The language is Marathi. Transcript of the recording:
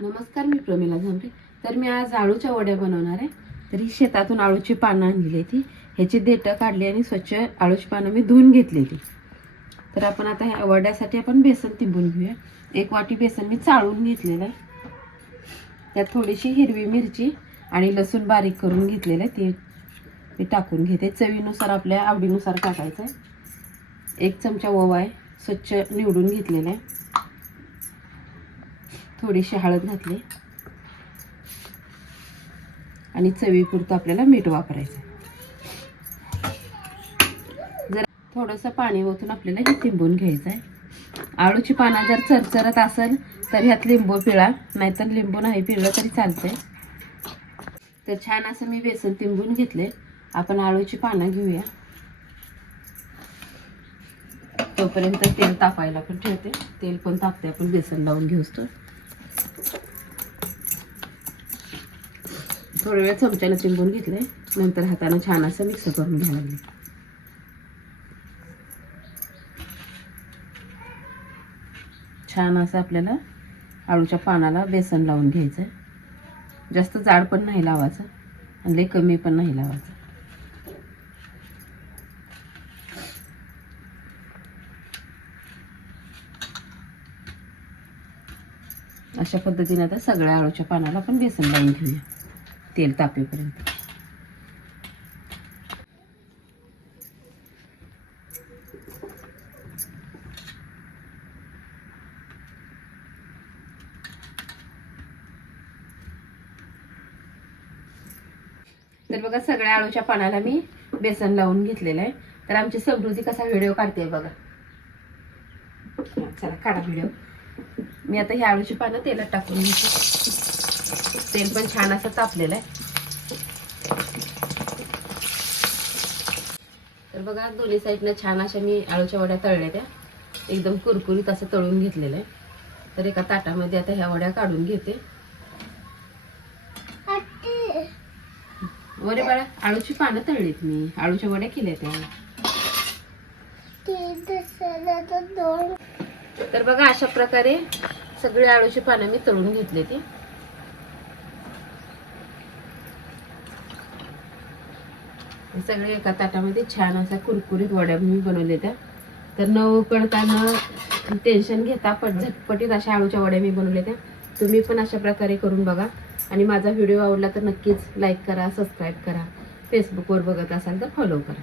नमस्कार मी प्रमिला झांबरे. तर मी आज आळूच्या वड्या बनवणार आहे. तर ही शेतातून आळूची पानं आणलेली ती. ह्याची देठं काढली आणि स्वच्छ आळूची पानं मी धुवून घेतलेली. तर आपण आता ह्या वड्यासाठी आपण बेसन तिंबून घेऊया. एक वाटी बेसन मी चाळून घेतलेलं आहे. त्यात थोडीशी हिरवी मिरची आणि लसूण बारीक करून घेतलेलं आहे. ती मी टाकून घेते. चवीनुसार आपल्या आवडीनुसार टाकायचं आहे. एक चमचा ओवा आहे. स्वच्छ निवडून घेतलेला आहे. थोडीशी हळद घातली. आणि चवीपुरतं आपल्याला मीठ वापरायचं. जर थोडंसं पाणी ओतून आपल्याला हे लिंबून घ्यायचं आहे आळूची पानं जर चरचरत असेल तर ह्यात लिंबू पिळा. नाहीतर लिंबू नाही पिळलं तरी चालतंय. तर छान असं मी बेसन तिंबून घेतले आपण आळूची पानं घेऊया. तोपर्यंत तेल तापायला पण ठेवते. तेल पण तापते आपण बेसन लावून घेऊस तर थोडा वेळ चमच्यानं चिंबून घेतले नंतर हातानं छान असं मिक्स करून घ्यावं छान असं आपल्याला आळूच्या पानाला बेसन लावून घ्यायचं आहे जास्त जाड पण नाही लावायचं आणि लई कमी पण नाही लावायचं. अशा पद्धतीने आता सगळ्या आळूच्या पानाला आपण बेसन लावून घेऊया. तेल तापेपर्यंत. तर बघा सगळ्या आळूच्या पानाला मी बेसन लावून घेतलेलं आहे. तर आमची समृद्धी कसा व्हिडिओ काढते बघा. चला काढा व्हिडिओ. मी आता ही आळूची पानं तेलात टाकून घेते. तेल पण छान असं तापलेलं आहे. तर बघा दोन्ही साईडनं छान अशा मी आळूच्या वड्या तळल्या त्या. एकदम कुरकुरीत असं तळून घेतलेलं आहे. तर एका ताटामध्ये आता ह्या वड्या काढून घेते. वरे बाळा आळूची पानं तळलीत मी. आळूच्या वड्या केल्या त्या. तर बघा अशा प्रकारे सगळी आळूची पानं मी तळून घेतली ती. हे सगळे एका ताटामध्ये छान अशा कुरकुरीत वड्या मी बनवल्या त्या. तर न उकडता टेन्शन घेता पट झटपटीत अशा आळूच्या वड्या मी बनवल्या त्या. तुम्ही पण अशा प्रकारे करून बघा. आणि माझा व्हिडिओ आवडला तर नक्कीच लाईक करा सबस्क्राईब करा. फेसबुकवर बघत असाल तर फॉलो करा.